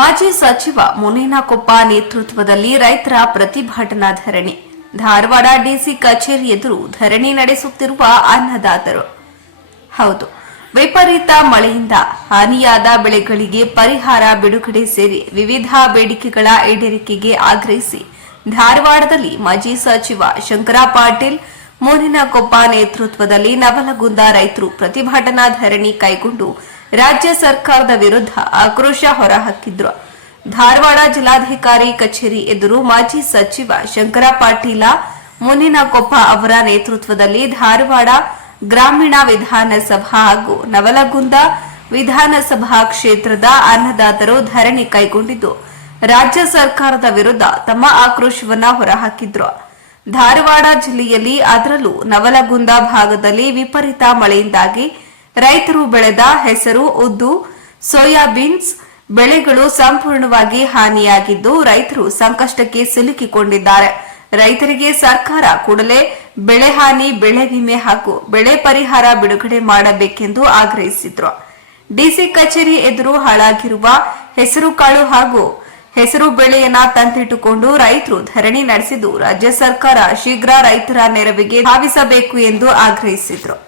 ಮಾಜಿ ಸಚಿವ ಮುನೇನಕೊಪ್ಪ ನೇತೃತ್ವದಲ್ಲಿ ರೈತರ ಪ್ರತಿಭಟನಾ ಧರಣಿ. ಧಾರವಾಡ ಡಿಸಿ ಕಚೇರಿ ಎದುರು ಧರಣಿ ನಡೆಸುತ್ತಿರುವ ಅನ್ನದಾತರು. ಹೌದು, ವಿಪರೀತ ಮಳೆಯಿಂದ ಹಾನಿಯಾದ ಬೆಳೆಗಳಿಗೆ ಪರಿಹಾರ ಬಿಡುಗಡೆ ಸೇರಿ ವಿವಿಧ ಬೇಡಿಕೆಗಳ ಈಡೇರಿಕೆಗೆ ಆಗ್ರಹಿಸಿ ಧಾರವಾಡದಲ್ಲಿ ಮಾಜಿ ಸಚಿವ ಶಂಕರ ಪಾಟೀಲ್ ಮುನೇನಕೊಪ್ಪ ನೇತೃತ್ವದಲ್ಲಿ ನವಲಗುಂದ ರೈತರು ಪ್ರತಿಭಟನಾ ಧರಣಿ ಕೈಗೊಂಡು ರಾಜ್ಯ ಸರ್ಕಾರದ ವಿರುದ್ಧ ಆಕ್ರೋಶ ಹೊರಹಾಕಿದ್ರು. ಧಾರವಾಡ ಜಿಲ್ಲಾಧಿಕಾರಿ ಕಚೇರಿ ಎದುರು ಮಾಜಿ ಸಚಿವ ಶಂಕರ ಪಾಟೀಲ ಮುನೇನಕೊಪ್ಪ ಅವರ ನೇತೃತ್ವದಲ್ಲಿ ಧಾರವಾಡ ಗ್ರಾಮೀಣ ವಿಧಾನಸಭಾ ಹಾಗೂ ನವಲಗುಂದ ವಿಧಾನಸಭಾ ಕ್ಷೇತ್ರದ ಅನ್ನದಾತರು ಧರಣಿ ಕೈಗೊಂಡಿದ್ದು ರಾಜ್ಯ ಸರ್ಕಾರದ ವಿರುದ್ಧ ತಮ್ಮ ಆಕ್ರೋಶವನ್ನ ಹೊರಹಾಕಿದ್ರು. ಧಾರವಾಡ ಜಿಲ್ಲೆಯಲ್ಲಿ ಅದರಲ್ಲೂ ನವಲಗುಂದ ಭಾಗದಲ್ಲಿ ವಿಪರೀತ ಮಳೆಯಿಂದಾಗಿ ರೈತರು ಬೆಳೆದ ಹೆಸರು, ಉದ್ದು, ಸೋಯಾಬೀನ್ಸ್ ಬೆಳೆಗಳು ಸಂಪೂರ್ಣವಾಗಿ ಹಾನಿಯಾಗಿದ್ದು ರೈತರು ಸಂಕಷ್ಟಕ್ಕೆ ಸಿಲುಕಿಕೊಂಡಿದ್ದಾರೆ. ರೈತರಿಗೆ ಸರ್ಕಾರ ಕೂಡಲೇ ಬೆಳೆ ಹಾನಿ, ಬೆಳೆ ವಿಮೆ ಹಾಗೂ ಬೆಳೆ ಪರಿಹಾರ ಬಿಡುಗಡೆ ಮಾಡಬೇಕೆಂದು ಆಗ್ರಹಿಸಿದ್ರು. ಡಿಸಿ ಕಚೇರಿ ಎದುರು ಹಾಳಾಗಿರುವ ಹೆಸರುಕಾಳು ಹಾಗೂ ಹೆಸರು ಬೆಳೆಯನ್ನ ತಂತಿಟ್ಟುಕೊಂಡು ರೈತರು ಧರಣಿ ನಡೆಸಿದ್ದು ರಾಜ್ಯ ಸರ್ಕಾರ ಶೀಘ್ರ ರೈತರ ನೆರವಿಗೆ ಧಾವಿಸಬೇಕು ಎಂದು ಆಗ್ರಹಿಸಿದ್ರು.